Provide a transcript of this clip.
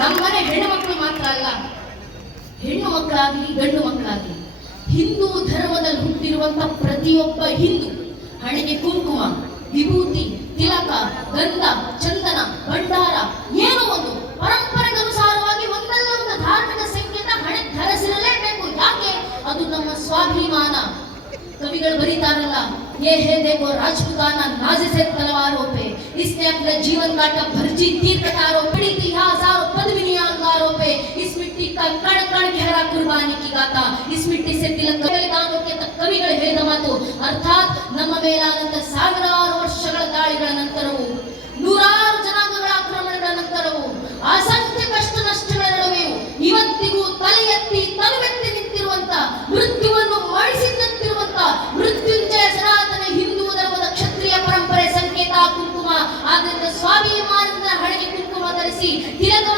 ನಮ್ಮ ಮನೆ ಹೆಣ್ಣು ಮಕ್ಕಳು ಮಾತ್ರ ಅಲ್ಲ, ಹೆಣ್ಣು ಮಕ್ಕಳಾಗ್ಲಿ, ಗಂಡು ಮಕ್ಕಳಾಗ್ಲಿ, ಹಿಂದೂ ಧರ್ಮದಲ್ಲಿ ಹುಟ್ಟಿರುವಂತ ಪ್ರತಿಯೊಬ್ಬ ಹಿಂದೂ, ಹಣೆಗೆ ಕುಂಕುಮ, ವಿಭೂತಿ, ತಿಲಕ, ಗಂಧ, ಚಂದನ, ಭಂಡಾರ, ಏನೋ ಒಂದು ಪರಂಪರೆಗನುಸಾರವಾಗಿ ಒಂದಲ್ಲ ಒಂದು ಧಾರ್ಮಿಕ ಸಂಕೇತ ಹಣೆ ಧರಿಸಿರಲೇಬೇಕು. ಯಾಕೆ? ಅದು ನಮ್ಮ ಸ್ವಾಭಿಮಾನ. ಕವಿಗಳು ಬರೀತಾರಲ್ಲ, ಏ ಹೇ देखो राजपुताना नाजे से तलवारों पे इसने अपना जीवन काटा ಗಾತಾನಿಕಿ ಗಾತ ಇಸ್ಮಿಟ್ಟಿ ಸೆತ್ತಿಲ ಅಂತ ಕವಿಗಳು ಹೇಳಿದ ಮಾತು. ಅರ್ಥಾತ್ ನಮ್ಮ ಮೇಲಾದಂತ ಸಾವಿರಾರು ವರ್ಷಗಳ ದಾಳಿಗಳ ನಂತರವೂ, ನೂರಾರು ಜನಾಂಗಗಳ ಆಕ್ರಮಣಗಳ ನಂತರವೂ, ಅಸಂಖ್ಯ ಕಷ್ಟ ನಷ್ಟಗಳ ನಡುವೆಯೂ ಇವತ್ತಿಗೂ ತಲೆ ಎತ್ತಿ ತಲೆಬೆತ್ತಿ ನಿಂತಿರುವಂತ, ಮೃತ್ಯುವನ್ನು ಮಾಡಿಸಿ ನಿಂತಿರುವಂತ ಮೃತ್ಯುಂಜಯ ಸನಾತನ ಹಿಂದೂ ಧರ್ಮದ ಕ್ಷತ್ರಿಯ ಪರಂಪರೆ ಸಂಕೇತ ಕುಂಕುಮ. ಆದ್ದರಿಂದ ಸ್ವಾಭಿಮಾನದ ಹಣೆಗೆ ಕುಂಕುಮ ಧರಿಸಿ ತಿಲಕ